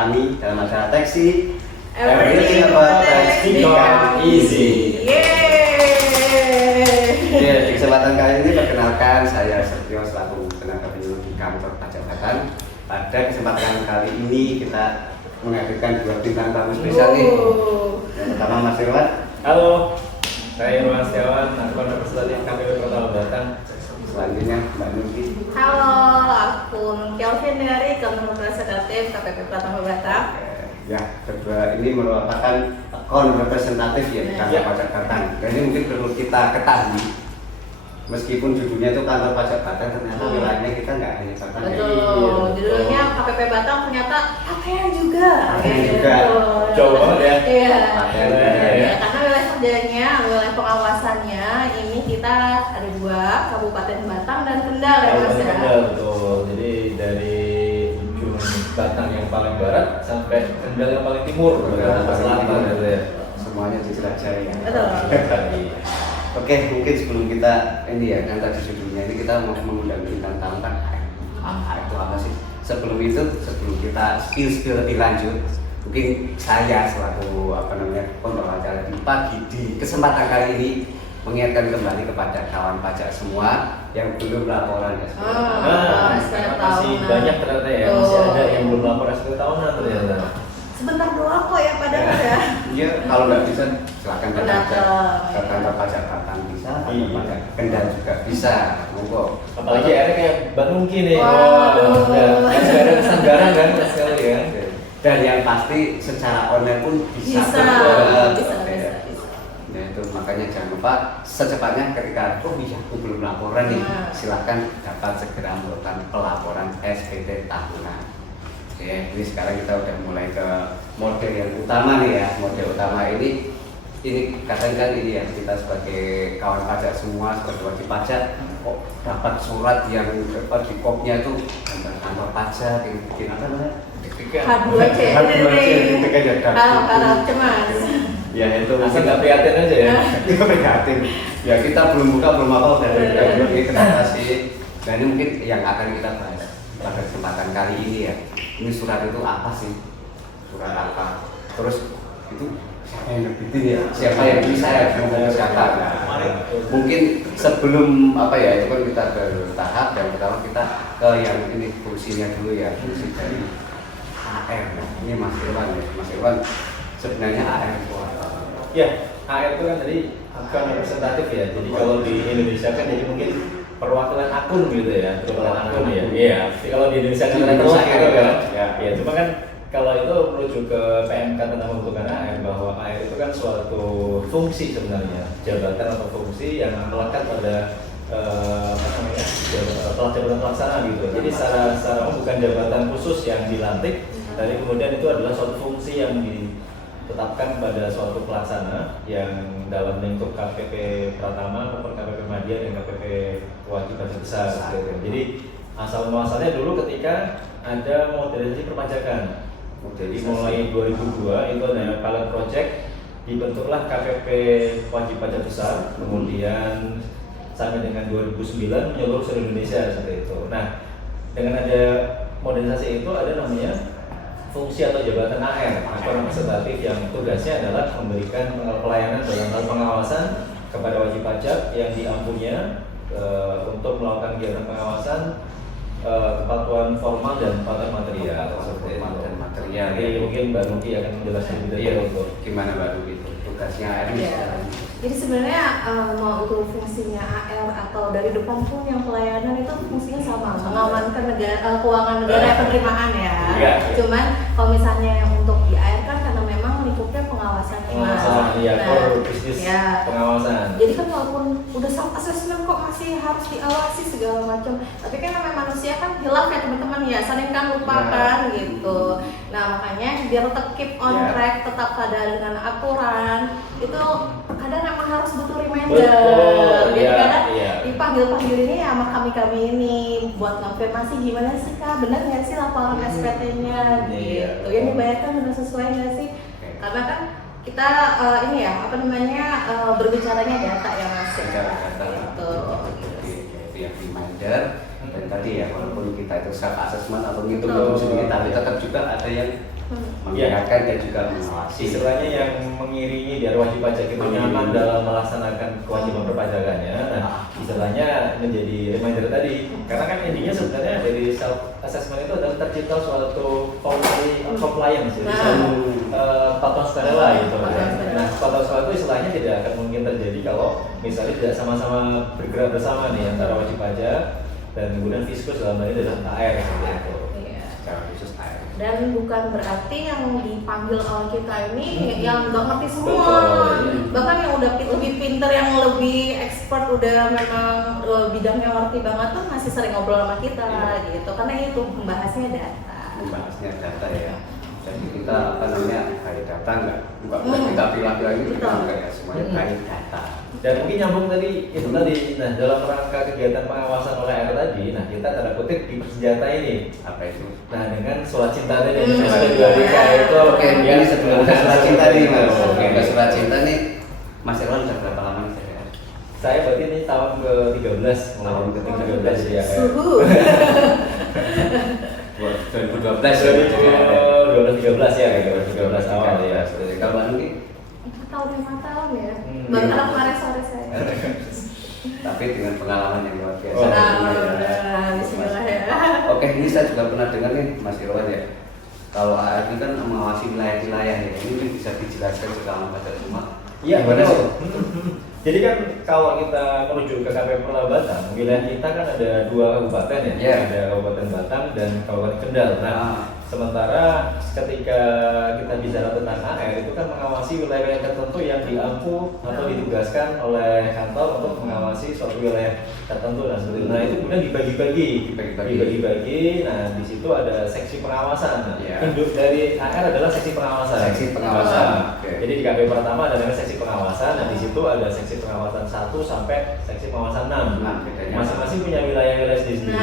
kami dalam acara Taxi. Everything about tax become easy. Oke, di kesempatan kali ini perkenalkan saya Setio selaku tenaga penyuluh di kantor pajak Batam. Pada kesempatan kali ini kita menghadirkan dua bintang tamu spesial nih. Yang pertama Mas Irwan. Halo, saya Irwan Setiawan, akun representatif KPU Kota Batam. Selanjutnya Mbak Nuki. Halo, aku Kelvin dari Kantor Representatif KPP Pratama Batam. Ya, kedua ini merupakan akun representatif ya di kantor pajak Batam. Dan ini mungkin perlu kita ketahui, meskipun judulnya itu kantor pajak Batam, ternyata wilayahnya kita nggak hanya Batam. Betul, judulnya KPP Batam ternyata pakaian juga. Pakaian juga. Jauh banget ya. Iya. Pakaian. Karena wilayah kerjanya, wilayah pengawasannya ini kita ada dua, Kabupaten Batam dan Kendal ya Mas ya. Kendal, betul. Jadi dari ujung Batam yang paling barat sampai Kendal yang paling timur, ke selatan gitu ya. Semuanya dijelajahi ya. Betul. Oke, mungkin sebelum kita ini ya, kan tadi judulnya ini kita mau mengundang bintang tamu kan itu apa sih? Sebelum kita skill lebih lanjut, mungkin saya selaku pembawa acara di pagi di kesempatan kali ini mengingatkan kembali kepada kawan pajak semua yang belum laporan ya. Masih banyak ternyata ya, masih ada yang belum lapor SPT tahunan ternyata. Sebentar doang kok ya padahal ya. Iya, kalau nggak bisa silakan ke Datang. kantor pajak Batam bisa, kantor pajak Kendal juga bisa, monggo. Apalagi akhirnya kayak Mbak Nuki nih, masih ada kesan kan sekali ya. Dan yang pasti secara online pun bisa. Bisa. Ya itu makanya jangan lupa secepatnya ketika aku belum laporan nih, silakan dapat segera melakukan pelaporan SPT tahunan. Oke, ini sekarang kita udah mulai ke model yang utama nih ya. Model utama ini kadang kan ini ya, kita sebagai kawan pajak semua, sebagai wajib pajak kok dapat surat yang di kopnya itu kantor pajak yang bikin apa namanya? H2C. Kalau cemas. Ya itu asal nggak prihatin aja ya. Kita prihatin. Ya kita belum buka belum apa udah ini kenapa sih? Dan ini mungkin yang akan kita bahas pada kesempatan kali ini ya. Ini surat itu apa sih? Surat apa? Terus itu siapa yang nerbitin ya? Siapa yang bisa ya? Siapa? Nah, mungkin sebelum itu kan kita bertahap dan pertama kita ke yang ini fungsinya dulu ya, fungsi dari AR. Nah, ini Mas Irwan ya. Mas Irwan sebenarnya AR itu apa? Ya, AR itu kan tadi akun representatif ya. Jadi kalau di Indonesia kan jadi mungkin perwakilan akun gitu ya, perwakilan akun ya. Iya. Kalau di Indonesia kan ada perwakilan kan. Ya, cuma kan kalau itu merujuk ke PMK tentang pembentukan AR bahwa AR itu kan suatu fungsi sebenarnya, jabatan atau fungsi yang melekat pada jabatan pelaksana gitu. Jadi secara bukan jabatan khusus yang dilantik, tapi kemudian itu adalah suatu fungsi yang ditetapkan pada suatu pelaksana yang dalam lingkup KPP Pratama, KPP Madya dan KPP Wajib Pajak Besar. Gitu. Jadi asal muasalnya dulu ketika ada modernisasi perpajakan. Jadi mulai 2002 itu ada pilot project, dibentuklah KPP Wajib Pajak Besar, kemudian sampai dengan 2009 menyeluruh seluruh Indonesia seperti itu. Nah, dengan ada modernisasi itu ada namanya fungsi atau jabatan AR atau representatif yang tugasnya adalah memberikan pelayanan dalam hal pengawasan kepada wajib pajak yang diampuninya untuk melakukan kegiatan pengawasan kepatuhan formal dan kepatuhan material seperti itu. Jadi mungkin Mbak Nuki akan menjelaskan lebih detail untuk gimana Mbak Nuki itu tugasnya AR ini. Jadi sebenarnya mau itu fungsinya AR atau dari depan pun yang pelayanan itu fungsinya sama, mengamankan negara, keuangan negara penerimaan ya. Cuman kalau misalnya yang untuk di AR kan karena memang lingkupnya pengawasan. Bisnis pengawasan. Jadi kan walaupun udah self assessment kok masih harus diawasi segala macam. Tapi kan namanya manusia kan hilaf ya teman-teman ya, sering kan lupa kan gitu. Nah makanya biar tetap keep on track, tetap pada dengan aturan itu kadang memang harus butuh reminder. Jadi kadang dipanggil ini ya sama kami ini buat konfirmasi gimana sih Kak, benar nggak sih laporan SPT-nya gitu. Yang dibayarkan benar sesuai nggak sih? Karena kan kita berbicaranya data ya Mas. Data gitu. Itu yang reminder dan tadi ya walaupun kita itu self assessment atau ngitung dulu sendiri tapi tetap juga ada yang mengingatkan dan juga mengawasi. Istilahnya yang mengiringi biar wajib pajak itu nyaman dalam melaksanakan kewajiban perpajakannya. Nah, istilahnya menjadi reminder tadi. Karena kan intinya sebenarnya dari self assessment itu adalah tercipta suatu compliance, jadi suatu patuan sukarela gitu. Nah, patuan sukarela itu istilahnya tidak akan mungkin terjadi kalau misalnya tidak sama-sama bergerak bersama nih antara wajib pajak dan kemudian fiskus dalam hal ini adalah AR seperti itu. Secara khusus AR. Dan bukan berarti yang dipanggil oleh kita ini yang nggak ngerti semua. Betul. Bahkan yang udah lebih pinter, yang lebih expert, udah memang bidangnya ngerti banget tuh masih sering ngobrol sama kita gitu. Karena itu membahasnya data. Membahasnya data ya. Jadi kita apa namanya kayak data nggak boleh kita bilang-bilang itu enggak ya, semuanya kayak data. Dan mungkin nyambung tadi itu tadi, nah dalam rangka kegiatan pengawasan oleh AR tadi, nah kita tanda kutip dipersenjata ini. Apa itu? Nah dengan surat cinta tadi, itu Oke, ini sebelum ke surat cinta nih Mas. Oke, ke surat cinta nih Mas Irwan sudah berapa lama nih saya? Saya berarti ini tahun ke-13, Tahun ke-13 ya. Suhu. 2012 2013 ya, 2013 awal ya. Kalau Mbak Nuki? 4 tahun 5 tahun ya. Baru kemarin sore saya. Tapi dengan pengalaman yang luar biasa. Bismillah ya. Oke, ini saya juga pernah dengar nih Mas Irwan ya. Kalau AR ini kan mengawasi wilayah-wilayah ya. Ini bisa dijelaskan secara pada semua. Iya, Gimana betul. sih? Jadi kan kalau kita menuju ke KPU Pulau Batam, wilayah kita kan ada 2 kabupaten ya, Yeah. ada Kabupaten Batam dan Kabupaten Kendal. Nah, sementara ketika kita bicara tentang AR itu kan mengawasi wilayah-wilayah tertentu yang diampu atau ditugaskan oleh kantor untuk mengawasi suatu wilayah tertentu dan seperti itu. Nah, itu kemudian dibagi-bagi. Nah, di situ ada seksi pengawasan. Nah, Yeah. induk dari AR adalah seksi pengawasan. Seksi pengawasan. Nah, jadi di KPU pertama ada namanya seksi pengawasan. Nah, di situ ada seksi pengawasan 1 sampai seksi pengawasan 6. Nah, bedanya Masing-masing punya wilayah-wilayah sendiri. Nah,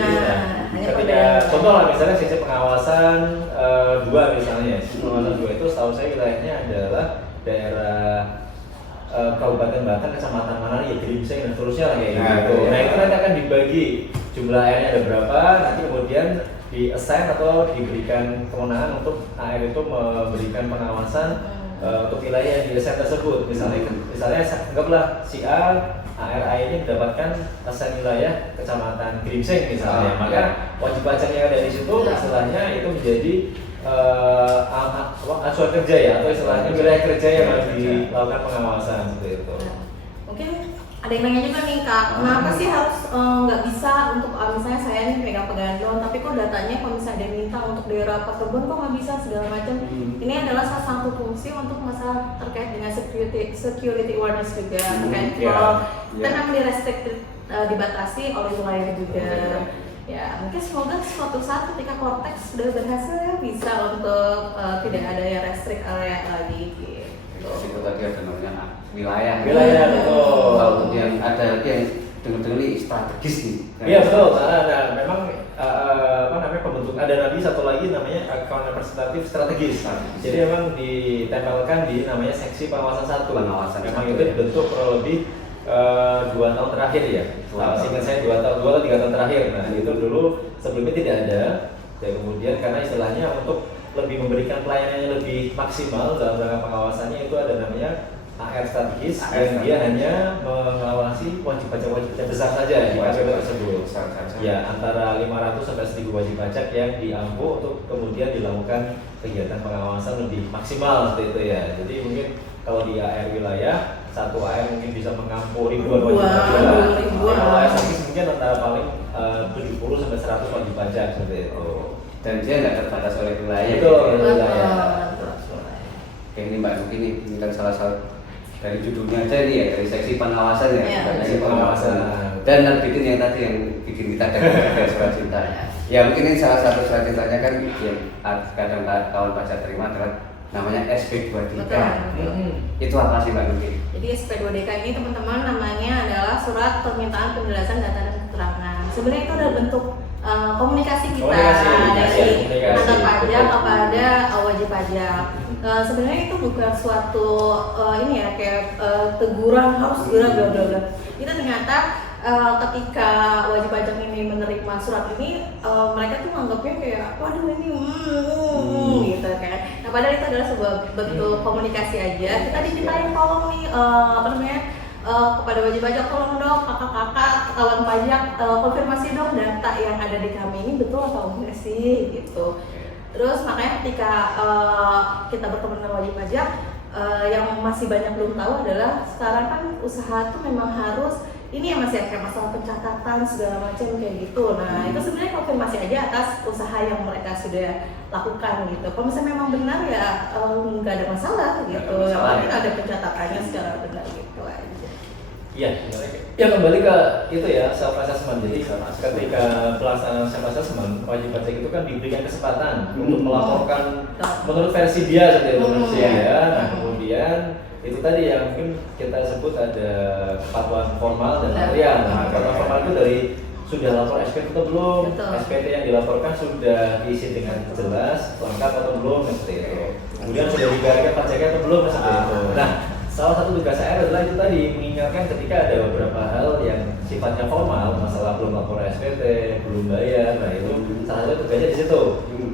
hanya Ketika pada- contoh lah misalnya seksi pengawasan 2 misalnya. Seksi pengawasan 2 itu setahu saya wilayahnya adalah daerah Kabupaten Batam, Kecamatan mana ya, Grimseng dan seterusnya lah kayak Nah, gitu. iya. Nah, itu nanti akan dibagi jumlah AR-nya ada berapa, nanti kemudian di-assign atau diberikan kewenangan untuk AR itu memberikan pengawasan untuk wilayah yang di-assign tersebut. Misalnya anggaplah si A ARA ini mendapatkan asal wilayah Kecamatan Grimseng misalnya, maka wajib pajak yang ada di situ istilahnya itu menjadi acuan kerja ya, atau istilahnya wilayah kerja yang harus dilakukan pengawasan seperti itu. Mungkin ada yang nanya juga nih Kak, kenapa sih harus nggak bisa untuk misalnya saya nih pegang doang, tapi kok datanya kalau misalnya dia minta untuk daerah Pakebun kok nggak bisa segala macam. Ini adalah salah satu fungsi untuk masalah terkait dengan security awareness juga, terkait kalau kita memang dibatasi oleh wilayah juga. Ya mungkin semoga suatu saat ketika Cortex sudah berhasil ya bisa untuk tidak ada yang restrict area lagi gitu. Di situ tadi ada namanya wilayah. Wilayah betul. Kalau yang ada lagi yang dengar-dengar ini strategis nih. Iya betul. Nah, memang apa namanya pembentuk ada nanti satu lagi namanya account representatif strategis. Jadi memang ditempelkan di namanya seksi pengawasan 1. Pengawasan memang 1, itu ya. dibentuk kurang lebih 2 tahun terakhir ya. Seingat saya 2 atau 3 tahun terakhir. Nah itu dulu sebelumnya tidak ada. Dan kemudian karena istilahnya untuk lebih memberikan pelayanan yang lebih maksimal dalam rangka pengawasannya itu ada namanya AR strategis dan dia hanya mengawasi wajib pajak besar saja di KPU tersebut. Ya antara 500 sampai 1000 wajib pajak yang diampu untuk kemudian dilakukan kegiatan pengawasan lebih maksimal seperti itu ya. Jadi mungkin kalau di AR wilayah satu AR mungkin bisa mengampu ribuan wajib pajak. Kalau AR strategis mungkin antara paling 70 sampai 100 wajib pajak seperti itu. Dan dia nggak terbatas oleh wilayah. Betul. Oke, ini Mbak Nuki ini kan salah satu dari judulnya aja nih ya, dari seksi pengawasan ya, seksi pengawasan. Dan bikin yang tadi yang bikin kita dapat surat cinta. Ya mungkin ini salah satu surat cintanya kan yang kadang kawan baca terima adalah namanya SP2DK. Itu apa sih Mbak Nuki? Jadi SP2DK ini teman-teman namanya adalah surat permintaan penjelasan data dan keterangan. Sebenarnya itu adalah bentuk komunikasi kita dari kantor pajak kepada wajib pajak. Sebenarnya itu bukan suatu ini ya kayak teguran harus segera bla bla bla. Itu ternyata ketika wajib pajak ini menerima surat ini mereka tuh menganggapnya kayak waduh ini gitu kan. Nah, padahal itu adalah sebuah bentuk komunikasi aja. Kita dimintain tolong nih kepada wajib pajak, tolong dong kakak-kakak kawan pajak konfirmasi dong data yang ada di kami ini betul atau enggak sih gitu. Terus makanya ketika kita bertemu dengan wajib pajak, yang masih banyak belum tahu adalah sekarang kan usaha tuh memang harus ini ya masih kayak masalah pencatatan segala macam kayak gitu. Nah itu sebenarnya konfirmasi aja atas usaha yang mereka sudah lakukan gitu. Kalau misalnya memang benar ya nggak ada masalah gitu. Yang penting ada pencatatannya secara benar gitu aja. Iya, ya kembali ke itu ya self assessment. Jadi ketika pelaksanaan self assessment, wajib pajak itu kan diberikan kesempatan untuk melaporkan menurut versi dia seperti itu versi ya. Nah kemudian itu tadi yang mungkin kita sebut ada kepatuhan formal dan material. Nah kepatuhan formal itu dari sudah lapor SPT atau belum, SPT yang dilaporkan sudah diisi dengan jelas, lengkap atau belum seperti itu. Kemudian sudah dibayarkan pajaknya atau belum seperti itu. Nah salah satu tugas saya adalah itu tadi mengingatkan ketika ada beberapa hal yang sifatnya formal, masalah belum lapor SPT, belum bayar, nah itu salah satu tugasnya di situ.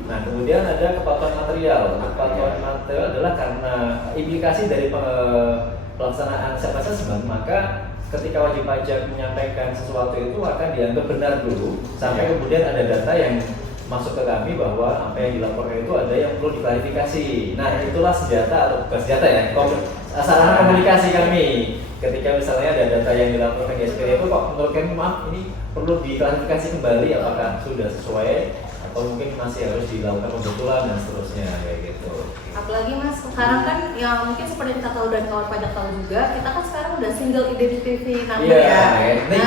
Nah kemudian ada kepatuhan material. Kepatuhan material adalah karena implikasi dari pelaksanaan self assessment, maka ketika wajib pajak menyampaikan sesuatu itu akan dianggap benar dulu sampai kemudian ada data yang masuk ke kami bahwa apa yang dilaporkan itu ada yang perlu diklarifikasi. Nah itulah senjata atau bukan senjata ya, sarana komunikasi kami. Ketika misalnya ada data yang dilaporkan di SPT itu kok menurut kami maaf ini perlu diklarifikasi kembali apakah sudah sesuai atau mungkin masih harus dilakukan pembetulan dan seterusnya kayak gitu. Apalagi mas, sekarang kan yang mungkin seperti kita tahu dan kawan pajak tahu juga, kita kan sekarang udah single identity number jadi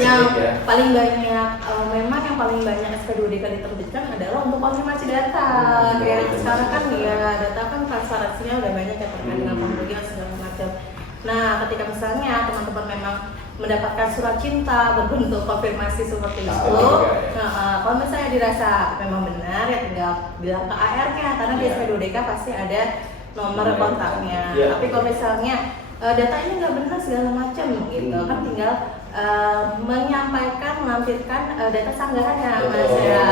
yang paling banyak memang yang paling banyak SP2DK diterbitkan adalah untuk konfirmasi data. Kayak sekarang kan ya data kan transparansinya udah banyak ya terkait dengan pembagian segala macam. Nah ketika misalnya teman-teman memang mendapatkan surat cinta berbentuk konfirmasi seperti itu, kalau misalnya dirasa memang benar ya tinggal bilang ke AR-nya karena di SP2DK pasti ada nomor kontaknya. Tapi kalau misalnya datanya nggak benar segala macam gitu kan tinggal menyampaikan melampirkan data sanggahannya mas ya.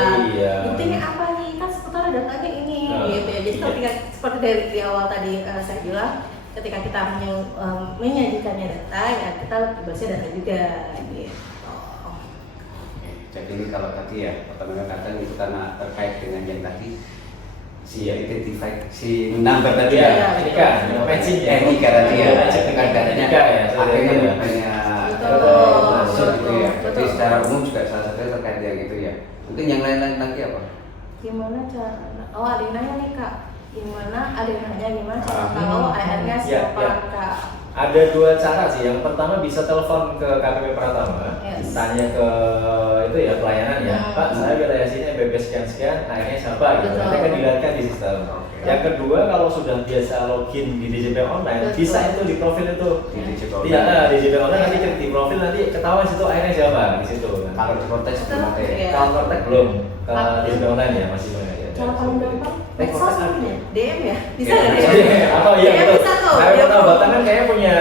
Intinya apa nih kan seputar datanya ini gitu ya. Jadi ketika seperti dari di awal tadi saya bilang, ketika kita menyajikannya data ya kita bahasnya data juga gitu. Jadi ini kalau tadi ya pertama kadang itu karena terkait dengan yang tadi si identify si number tadi etika tadi ya dengan datanya akhirnya banyak masuk gitu ya. Jadi secara umum juga salah satunya terkait dengan gitu ya. Mungkin yang lain-lain lagi apa? Gimana cara? Oh ada yang nanya nih kak. Gimana ada yang nanya gimana cara tahu AR-nya siapa kak? Ada dua cara sih. Yang pertama bisa telepon ke KPP Pratama, tanya ke itu ya pelayanan ya. Pak, saya wilayahnya BP sekian-sekian, akhirnya siapa gitu. Nanti kan dilihatkan di sistem. Yang kedua kalau sudah biasa login di DJP online, bisa itu di profil itu. Iya, DJP online nanti di profil nanti ketahuan situ akhirnya siapa di situ. Kalau di konteks belum ada ya. Kalau konteks belum. Kalau DJP online ya masih banyak ya. Cara paling gampang medsos mungkin ya? DM ya? Bisa nggak ya? Atau iya betul. Saya tahu Batam kan kayaknya punya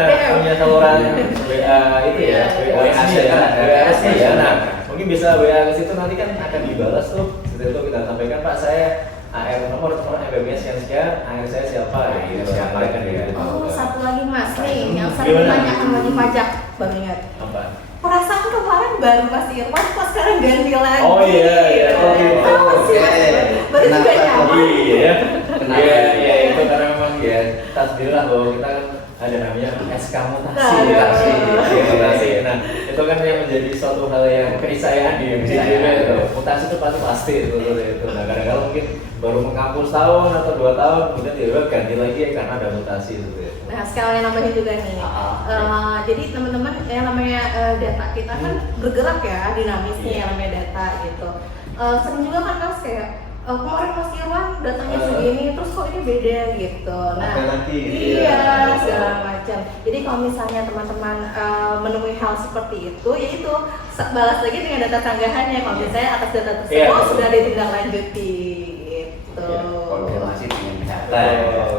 saluran WA itu ya, WA resmi ya. Nah, mungkin bisa WA ke situ nanti kan akan dibalas tuh. Setelah itu kita sampaikan Pak saya AR nomor FBM sekian, AR saya siapa gitu. Siapa gitu. Oh, satu lagi Mas nih, yang sering ditanyakan wajib pajak baru ingat. Apa? Perasaan kemarin baru Mas Irwan, kok sekarang ganti lagi. Oh iya. Kenapa sih Mas? Baru juga nyaman. Iya, itu karena memang ya tasbihlah bahwa kita kan ada namanya SK mutasi. Nah, itu kan yang menjadi suatu hal yang keniscayaan di DJP itu. Mutasi itu pasti itu. Nah, kadang-kadang mungkin baru mengampus tahun atau 2 tahun kemudian tiba-tiba ganti lagi karena ada mutasi gitu ya. Nah, sekalian nambahin juga nih. Jadi teman-teman yang namanya data kita kan bergerak ya, dinamisnya yang namanya data gitu. Sering juga kan Mas kayak kemarin Mas Irwan datanya segini, terus kok ini beda gitu. Nah, segala macam. Jadi kalau misalnya teman-teman menemui hal seperti itu, yaitu balas lagi dengan data sanggahannya. Kalau misalnya atas data tersebut sudah ditindaklanjuti gitu. Konfirmasi dengan data.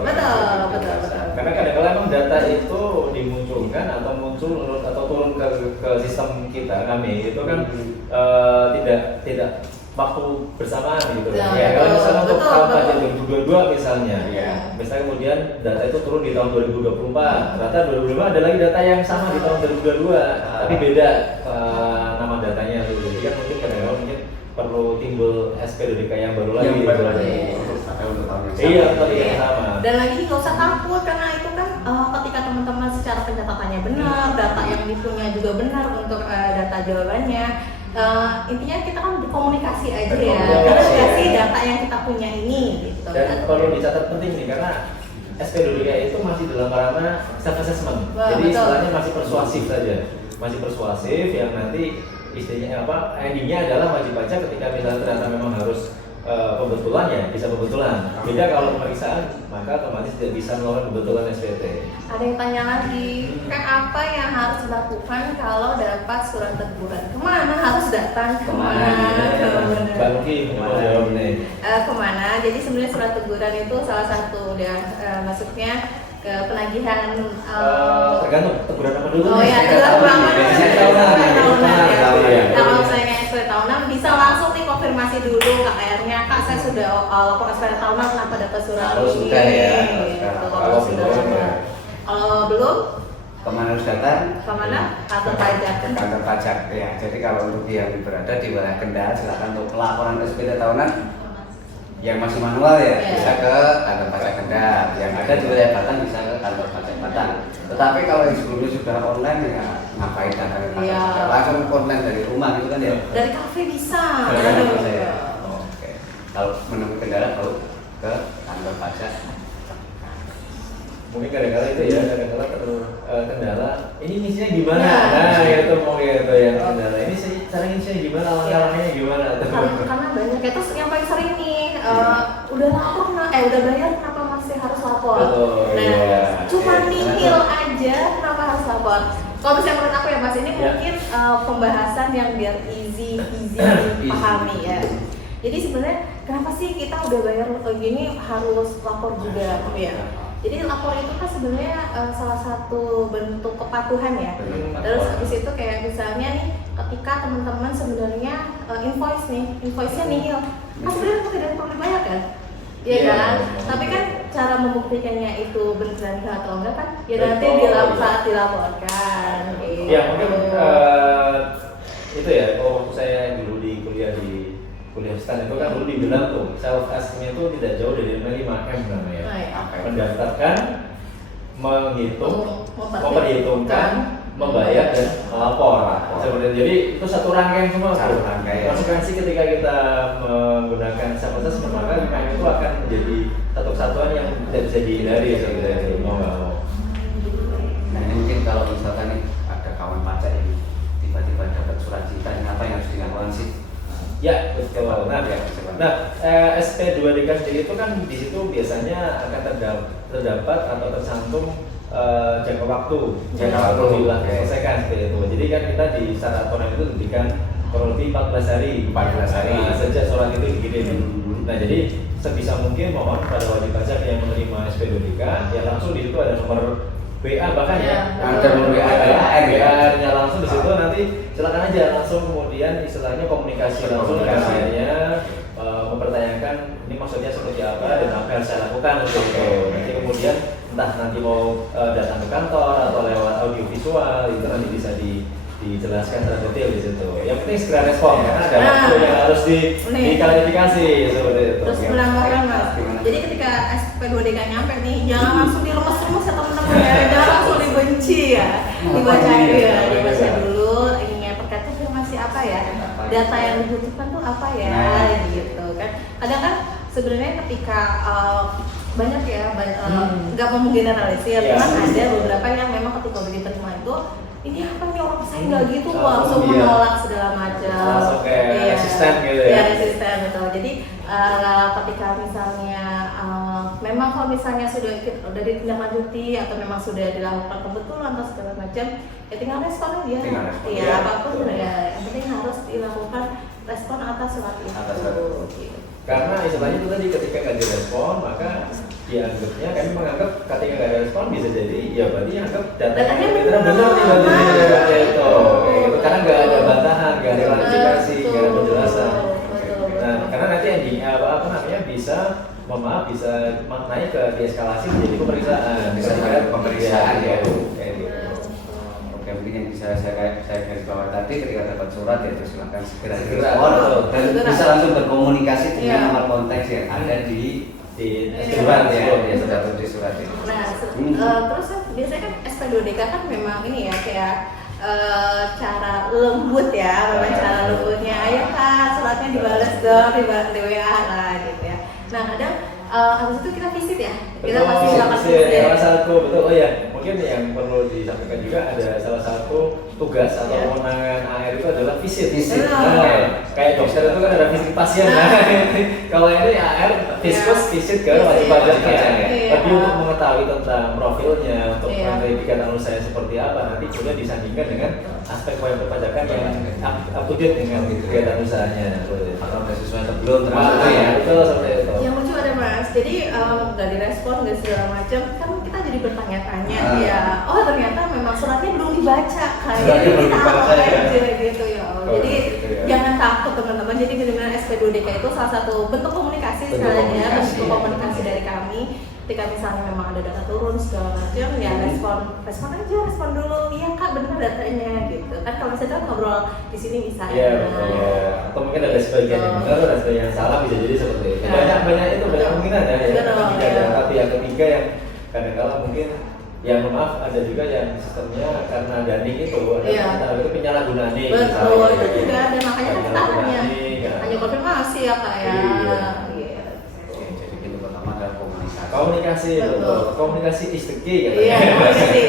Betul. Karena kadang-kadang memang data itu dimunculkan atau muncul atau turun ke sistem kita kami itu kan tidak waktu bersamaan gitu. Ya, Ya, kalau misalnya untuk betul, tahun betul. pajak 2022 misalnya, Iya. misalnya kemudian data itu turun di tahun 2024, ternyata 2025 ada lagi data yang sama di tahun 2022, tapi beda nama datanya gitu. Jadi kan mungkin kadang-kadang mungkin perlu timbul SPDDK yang baru lagi. Yang gitu. baru lagi. Iya. Untuk tahun yang sama. Iya, betul yang Iya. sama. Dan lagi nggak usah takut karena itu kan ketika teman-teman secara pencatatannya benar, data yang dipunya juga benar untuk data jawabannya. Intinya kita kan berkomunikasi aja ya, Berkomunikasi, karena kasih ya. data yang kita punya ini gitu. Dan perlu dicatat penting nih karena SPDDK itu masih dalam ranah self assessment. Wah, Jadi betul. istilahnya masih persuasif saja. Masih persuasif yang nanti istilahnya apa? Endingnya adalah wajib pajak ketika misalnya ternyata memang harus pembetulan ya bisa pembetulan. Beda kalau pemeriksaan maka otomatis tidak bisa melakukan pembetulan SPT. Ada yang tanya lagi, kan apa yang harus dilakukan kalau dapat surat teguran? Kemana harus datang? Kemana? Mbak Nuki mau jawab nih. Kemana? Jadi sebenarnya surat teguran itu salah satu dia maksudnya ke penagihan. Tergantung teguran apa dulu. Oh nih? ya, Saya teguran tahu tahunan, nih. Saya SP tahu lah, tahunan ya. tahu ya. Nah, kalau misalnya SP tahunan bisa langsung nih konfirmasi dulu KKR-nya, Kak saya sudah lapor SP tahunan kenapa dapat surat Kalau ini? sudah ya, Gitu. kalau Kalau sudah belum ya. Kalau belum, Kemana harus datang? kemana? Kantor pajak. Ke kantor pajak ya. Jadi kalau untuk yang berada di wilayah Kendal, silakan untuk pelaporan SPT tahunan yang masih manual ya, Iya. bisa ke kantor pajak Kendal. Yang ada di wilayah Batang bisa ke kantor pajak Batang. Tetapi kalau yang sebelumnya sudah online ya ngapain datang ke kantor Iya. pajak? Langsung online dari rumah gitu kan ya. Dari kafe bisa. Dari Aduh. kantor saya. Oke. Kalau menemui kendala baru ke kantor pajak. Mungkin kadang-kadang itu ya, kadang-kadang kendala ini ngisinya gimana? Ya. Nah, itu mungkin itu yang kendala. Ini sih cara ngisinya gimana, langkah-langkahnya gimana? Karena banyak ya, terus yang paling sering nih udah lapor udah bayar kenapa masih harus lapor? Betul, Nah, iya. cuma Iya. nihil aja kenapa harus lapor? Kalau misalnya menurut aku ya Mas, ini Ya. mungkin pembahasan yang biar easy dipahami ya. Jadi sebenarnya kenapa sih kita udah bayar gini harus lapor juga ya? Jadi lapor itu kan sebenarnya salah satu bentuk kepatuhan ya. Terus habis itu kayak misalnya nih ketika teman-teman sebenarnya invoice-nya nihil, kan sebenarnya aku tidak perlu dibayar kan? Iya Iya. kan? Tapi kan cara membuktikannya itu beneran nihil atau enggak kan? Ya nanti Betul. saat dilaporkan. Gitu. Ya mungkin itu ya, kalau waktu saya dulu di kuliah STAN itu kan dulu dibilang tuh self assessment itu tidak jauh dari 5M namanya. Nah, ya. Mendaftarkan, menghitung, Memperhitungkan, membayar dan melapor. Sebenarnya jadi itu satu rangkaian semua. Satu rangkaian. Konsekuensi ketika kita menggunakan self assessment maka 5M itu akan menjadi satu kesatuan yang tidak bisa dihindari sebenarnya mau nggak mau. Nah ini mungkin kalau misalkan nih ada kawan pajak yang tiba-tiba dapat surat cita, apa yang harus dilakukan sih? Ya, betul. Nah, SP2DK sendiri itu kan di situ biasanya akan terdapat atau tercantum jangka waktu diselesaikan seperti itu. Jadi kan kita di syarat aturan itu diberikan kurang lebih 14 hari. 14 hari. Sejak surat itu dikirim. Nah, jadi sebisa mungkin mohon pada wajib pajak yang menerima SP2DK ya langsung di situ ada nomor WA bahkan ya, Ya, ada nomor WA-nya langsung di situ nanti silakan aja langsung kemudian istilahnya komunikasi langsung dengan saya mempertanyakan ini maksudnya seperti apa dan apa yang saya lakukan gitu. Nanti kemudian entah nanti mau datang ke kantor atau lewat audio visual itu nanti bisa dijelaskan secara detail di situ. Yang penting segera respon karena ada waktu yang harus diklarifikasi seperti itu. Terus menambahkan Mas, jadi ketika SP2DK nyampe nih, jangan langsung diremes-remes ya teman-teman ya, jangan langsung dibenci ya, dibaca dulu, ininya terkait informasi apa ya, data yang dibutuhkan tuh apa ya, gitu kan. Kadang kan sebenarnya ketika banyak ya, nggak mau menggeneralisir, cuman ada beberapa yang memang ketika udah diterima itu ini apa nih orang saya nggak gitu langsung menolak segala macam langsung kayak resisten gitu ya. Iya resisten betul. Jadi ketika misalnya memang kalau misalnya sudah ditindaklanjuti atau memang sudah dilakukan kebetulan atau segala macam ya tinggal respon aja. Iya apapun ya yang penting harus dilakukan respon atas surat itu. Gitu. Karena istilahnya itu tadi ketika nggak direspon maka dianggapnya kami menganggap ketika nggak ada respon bisa jadi ya berarti anggap datanya benar nih berarti itu kayak gitu karena nggak ada bantahan nggak ada klarifikasi nggak ada penjelasan ke dieskalasi menjadi pemeriksaan. Bisa sampai pemeriksaan ya. Kayak gitu. Oke, mungkin yang bisa saya garis bawah tadi, ketika dapat surat ya terus silakan segera Segera, respon betul. dan Segera. bisa langsung berkomunikasi Iya. dengan nomor konteks yang ada di surat ya, ya. ya sudah di surat itu. Nah, terus biasanya kan SP2DK kan memang ini ya kayak cara lembut ya, memang cara lembutnya. Ayo kak, suratnya dibalas dong, di WA lah gitu ya. Nah kadang habis itu kita visit ya, kita pasti akan visit. Salah satu betul. Oh ya, mungkin yang perlu disampaikan juga ada salah satu tugas atau Ya. kewenangan AR itu adalah visit. Nah. Kayak dokter itu kan ada visit pasien. Nah. Kalau ini AR viskus visit ke wajib Visit. pajaknya. Iya. Tapi untuk mengetahui tentang profilnya, untuk Iya. menelitikan saya seperti apa, nanti kemudian disandingkan dengan aspek wajib perpajakan yang up to date dengan kegiatan usahanya. Atau udah sesuai atau belum termasuk itu ya. Betul seperti itu. Yang lucu ada mas, jadi nggak direspon nggak segala macam, kan kita jadi bertanya-tanya ya. Oh ternyata memang suratnya belum dibaca kayak Suratnya belum kita dibaca, apa ya. aja gitu ya. Oh, Jadi gitu ya. jangan takut teman-teman. Jadi dengan SP2DK itu salah satu bentuk komunikasi Bentuk sekali ya, komunikasi, bentuk ya. komunikasi dari kami. Ketika misalnya memang ada data turun segala macam, ya respon aja, respon dulu. Iya kak benar datanya gitu. Kan kalau saya ngobrol di sini bisa Iya betul ya. Atau mungkin ada sebagian yang benar, ada sebagian yang salah, bisa jadi seperti itu. Ya. Banyak itu banyak kemungkinan ya. Yang Betul, ketiga ya. tapi yang ketiga yang kadang-kala mungkin yang maaf ada juga yang sistemnya karena daning itu ada Iya. antara itu penyalahgunaan nih. Betul, itu juga ada makanya kan kita Penyalahgunaan nih, kan. hanya konfirmasi ya kak ya. Iya. Iya. Oke, jadi pintu pertama adalah komunikasi. Komunikasi Betul. betul. Komunikasi is the key katanya. Iya, komunikasi, Oke,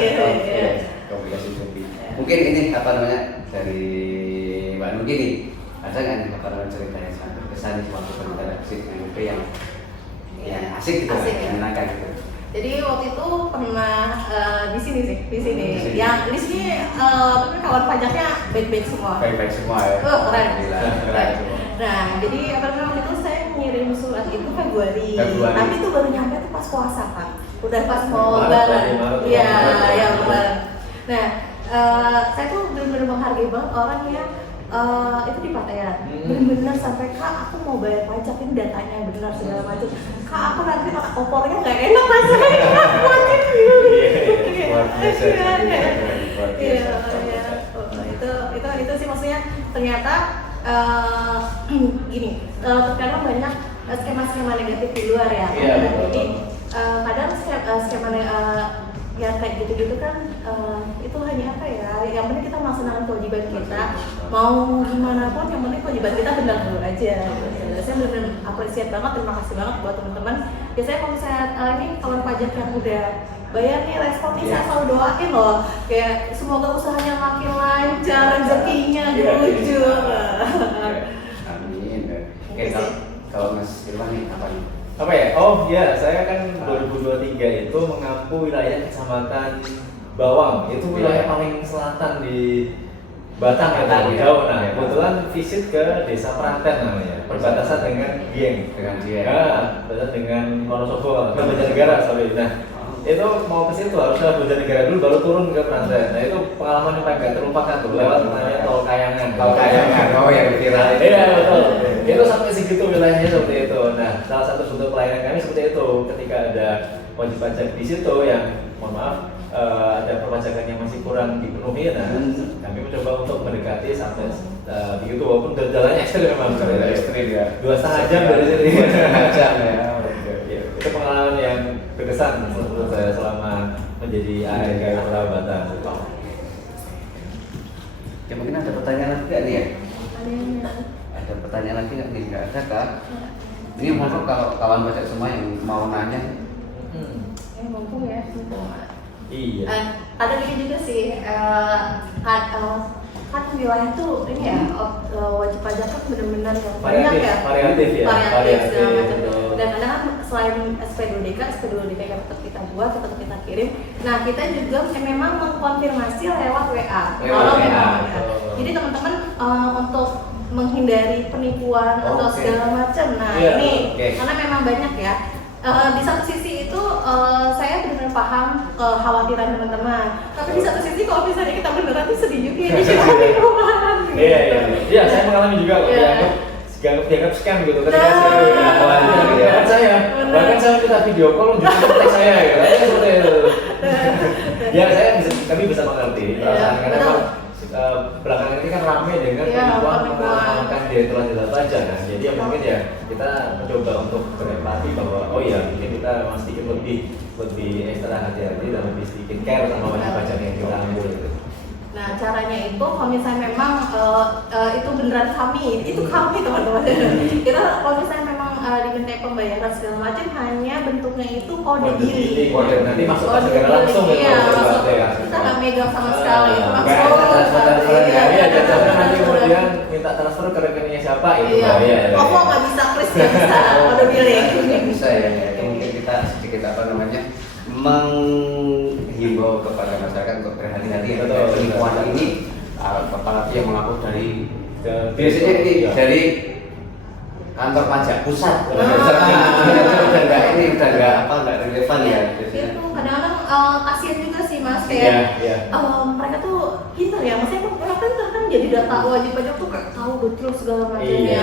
iya. komunikasi lebih. Mungkin ini apa namanya dari Mbak Nugi nih, ada nggak nih apa namanya cerita yang sangat berkesan di waktu berbicara fisik dengan UP yang asik gitu, Asik, ya. menyenangkan gitu. Jadi waktu itu pernah di sini sih, di sini. Di sini. Yang di sini tapi kawan pajaknya baik-baik semua. Baik-baik semua ya. Keren. Alhamdulillah, keren semua. Nah, jadi apa namanya waktu itu saya ngirim surat itu Februari. Februari. Tapi itu baru nyampe tuh pas puasa kan. Udah pas mau Maret, lebaran. Maret, Iya, Maret. ya lebaran. Nah, saya tuh benar-benar menghargai banget orang yang itu di Pattaya. Benar-benar sampai kak aku mau bayar pajak ini datanya benar segala macam. Kak aku nanti opornya nggak enak rasanya. Aku wajib Luar biasa. Luar Iya, biasa. iya. Itu sih maksudnya ternyata gini, terkadang banyak skema-skema negatif di luar ya. Iya, betul. Jadi kadang skema yang kayak gitu-gitu kan itu hanya apa ya? Yang penting kita melaksanakan kewajiban kita. Mau gimana pun, yang penting kewajiban kita benar dulu aja. Saya benar-benar apresiat banget, terima kasih banget buat teman-teman. Biasanya kalau misalnya ini kawan pajak yang udah bayar nih responnya, saya selalu doain loh kayak semoga usahanya makin lancar, rezekinya di ujung. Amin. Oke, kalau Mas Irwan nih apa nih? Apa ya? Oh ya, saya kan 2023 itu mengampu wilayah Kecamatan Bawang. Itu wilayah paling selatan di Batang ya, Batang, paling ya. jauh. Nah, Ya. kebetulan visit ke Desa Pranten namanya, perbatasan dengan Dieng. Dengan Dieng. Perbatasan dengan Wonosobo, Banjarnegara, sorry. Nah, itu mau ke situ harus lewat Banjarnegara dulu baru turun ke Pranten. Nah, itu pengalaman yang paling gak terlupakan tuh, lewat namanya Tol Kayangan. Tol Kayangan, oh yang viral itu. Iya betul. Itu sampai segitu wilayahnya seperti itu. Nah, salah satu bentuk pelayanan kami seperti itu. Ketika ada wajib pajak di situ yang, mohon maaf, ada perpajakan yang masih kurang dipenuhi, nah kami mencoba untuk mendekati sampai begitu, walaupun jalannya ekstrim memang. Ekstrim ya. 2,5 jam dari sini. 2,5 jam ya. Ya, itu pengalaman yang berkesan menurut saya selama menjadi ARK Perabatan. Ya mungkin ada pertanyaan lagi nggak nih ya? Ada Ada pertanyaan lagi nggak nih? Nggak ada kak? Ini mungkin kalau kawan baca semua yang mau nanya, mumpung ya, mumpung. Iya. Ada ini juga sih, kan wilayah tuh ini ya wajib pajak kan benar-benar yang banyak ya, variatif ya, variatif segala macam. betul. Dan kadang kan selain SP2DK yang tetap kita buat, tetap kita kirim. Nah kita juga memang mengkonfirmasi lewat WA. Kalau WA, memang ya. betul. Jadi teman-teman untuk menghindari penipuan atau Oke. segala macam. Nah Iya, ini oke. karena memang banyak ya. Di satu sisi itu saya benar-benar paham kekhawatiran teman-teman. Tapi di satu sisi kalau misalnya kita beneran itu sedih juga ya diceritain perubahan. Iya, saya mengalami juga kok. Iya. Dianggap dianggap scam gitu ketika bahkan saya minta video call untuk kontak saya gitu. Seperti itu. Ya kami bisa mengerti perasaan karena memang belakangan ini kan ramai dengan penipuan menggunakan data pajak kan. Jadi ya mungkin ya kita mencoba untuk berempati bahwa oh ya mungkin kita masih sedikit lebih ekstra hati-hati dan lebih sedikit care sama wajib pajak yang kita ambil gitu. Nah caranya itu kalau misalnya memang itu beneran kami, itu kami teman-teman. Kita kalau misalnya memang diminta pembayaran segala macam hanya bentuknya itu kode diri. Kode nanti masuk ke segera langsung ya. Kita nggak megang sama sekali. Nanti kemudian minta transfer ke rekeningnya siapa itu. Oh nggak bisa kris nggak bisa kode billing. Nggak bisa ya. Mungkin kita sedikit menghimbau kepada masyarakat untuk berhati-hati ya. Penipuan ini apalagi yang mengaku dari biasanya ini dari kantor pajak pusat. Udah nggak relevan ya. Itu kadang-kadang kasihan juga sih mas mereka tuh pintar ya, maksudnya orang pintar kan jadi data wajib pajak tuh kayak tahu betul segala macamnya.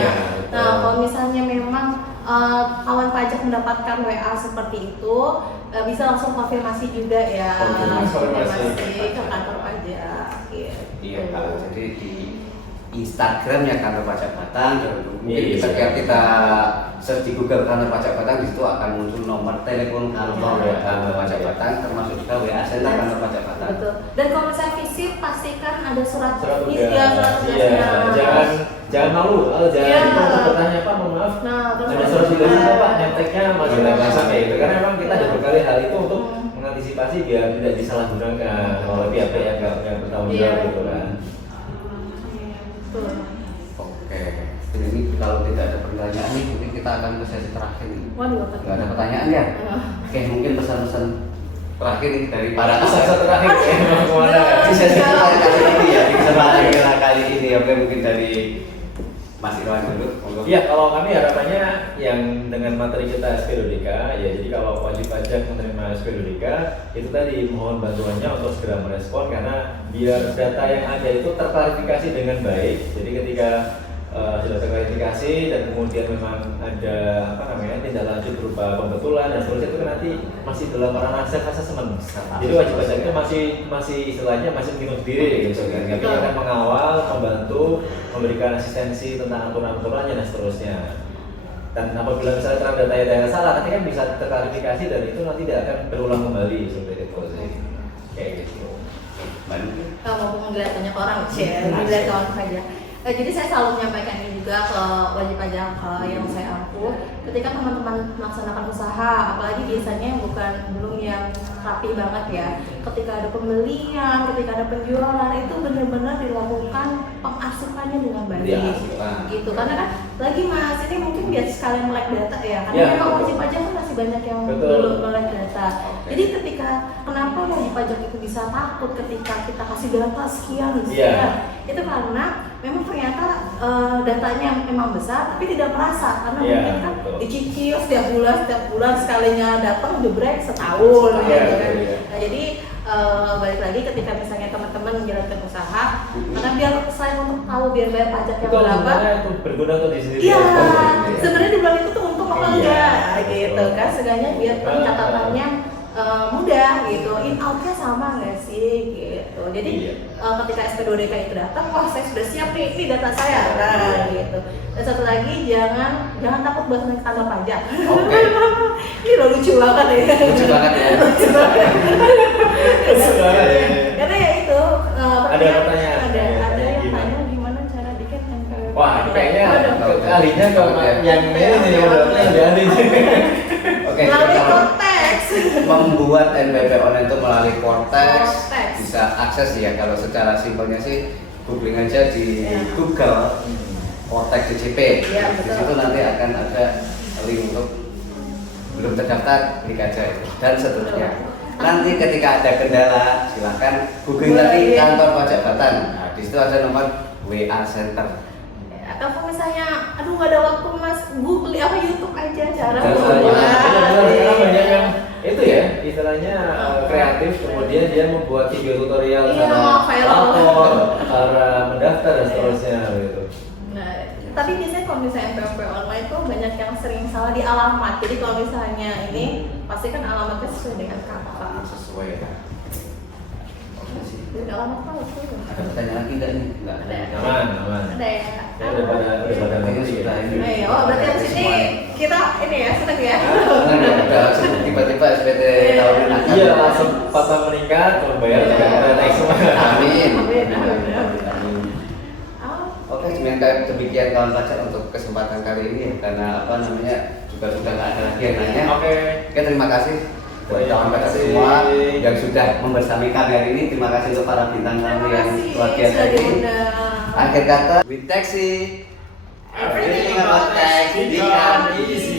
Nah kalau misalnya memang kawan pajak mendapatkan WA seperti itu bisa langsung konfirmasi juga ya, konfirmasi ke kantor pajak. Iya kalau jadi di Instagramnya kantor pajak Batang, mungkin kita search di Google kantor pajak Batang, di situ akan muncul nomor telepon kantor pajak Batang, termasuk juga WA center kantor pajak Batang. Betul. Dan kalau misalnya visit pastikan ada surat jangan malu, jangan bertanya Pak, mohon maaf. Ada surat tugasnya Pak, nyonteknya masih bahasa kayak gitu. Karena memang kita ada berkali hal itu untuk mengantisipasi biar tidak disalahgunakan oleh pihak-pihak yang bertanggung jawab gitu kan. Oke, ini kalau tidak ada pertanyaan nih, mungkin kita akan ke sesi terakhir nih. Waduh, nggak ada pertanyaan ya? Oke, mungkin pesan-pesan terakhir nih dari para pesan terakhir di sesi terakhir kali ini ya, di kesempatan kali ini ya, mungkin dari Mas Irwan dulu. Iya, kalau kami harapannya yang dengan materi kita SPDK, ya jadi kalau wajib pajak menerima SPDK itu tadi mohon bantuannya untuk segera merespon karena biar data yang ada itu terklarifikasi dengan baik. Jadi ketika sudah terklarifikasi dan kemudian memang ada tindak lanjut berupa pembetulan dan seterusnya itu nanti masih dalam ranah self assessment. Jadi wajib pajak itu masih istilahnya masih minum diri gitu kan. Kami akan mengawal, membantu, memberikan asistensi tentang aturan-aturannya dan seterusnya. Dan apabila misalnya terang data salah, nanti kan bisa terklarifikasi dan itu nanti tidak akan berulang kembali seperti itu sih. Kayak gitu. Kalau mau ngeliat banyak orang ngeliat kawan pajak. Jadi saya selalu menyampaikan ini juga ke wajib pajak yang saya ampuh. Ketika teman-teman melaksanakan usaha, apalagi biasanya belum yang rapi banget ya. Ketika ada pembelian, ketika ada penjualan, itu benar-benar dilakukan pengarsipannya dengan baik. Gitu. Karena kan lagi mas, ini mungkin biar sekalian melek data ya. Karena memang wajib pajak kan masih banyak yang belum melek data. Jadi kenapa wajib pajak itu bisa takut ketika kita kasih data sekian. Itu karena memang ternyata datanya memang besar tapi tidak merasa karena mungkin kan dicicil setiap bulan sekalinya datang jebrek setahun gitu kan. Nah, jadi balik lagi ketika misalnya teman-teman menjalankan usaha karena biar selain untuk tahu biar bayar pajak yang berapa berguna untuk diri sendiri. Iya, sebenarnya di bulan itu tuh untung apa enggak gitu kan, seenggaknya biar pencatatannya mudah gitu, in outnya sama nggak sih gitu. Jadi ketika SP2DK itu datang, wah saya sudah siap nih, ini data saya, gitu. Dan satu lagi jangan takut buat naik kantor pajak. Ini lo lucu banget ya. Lucu banget ya. Karena ya itu ada pertanyaan. Ada yang tanya gimana cara bikin NPWP. Wah kayaknya kalinya kalau yang ini udah ahli. Oke. Melalui konteks. Membuat NPWP online itu melalui Cortex bisa akses ya, kalau secara simpelnya sih googling aja di Google Cortex DJP. Di situ nanti akan ada link untuk belum terdaftar, klik aja itu dan seterusnya. Nanti ketika ada kendala silakan googling tadi kantor pajak Batang. Nah, di situ ada nomor WA center. Atau misalnya, aduh nggak ada waktu mas, Google YouTube aja cara karena banyak yang itu ya istilahnya kreatif, kemudian dia membuat video tutorial cara lapor, cara mendaftar dan seterusnya gitu. Nah, Tapi biasanya kalau misalnya MPMP online tuh banyak yang sering salah di alamat. Jadi kalau misalnya ini pasti kan alamatnya sesuai dengan kakak. Sesuai ya. Oke sih. Dan alamat kan itu. Ada pertanyaan lagi nggak nih? Nggak Ada. Aman. Ada ya. Ya udah pada Kayaknya ngerti sudah ya. ini. Oh, berarti habis ini kita ini ya seneng ya. Udah tiba-tiba SPT tahunan akan. Iya, langsung patah meningkat, kalau bayar juga kita naik semua. Amin. Amin. Oke, demikian kawan pacar untuk kesempatan kali ini ya, karena apa namanya juga sudah nggak ada lagi yang nanya. Oke. Oke, terima kasih buat kawan pacar semua yang sudah membersamai kami hari ini. Terima kasih untuk para bintang tamu yang luar biasa ini. Akhir kata, with taxi, Everything about tax become easy.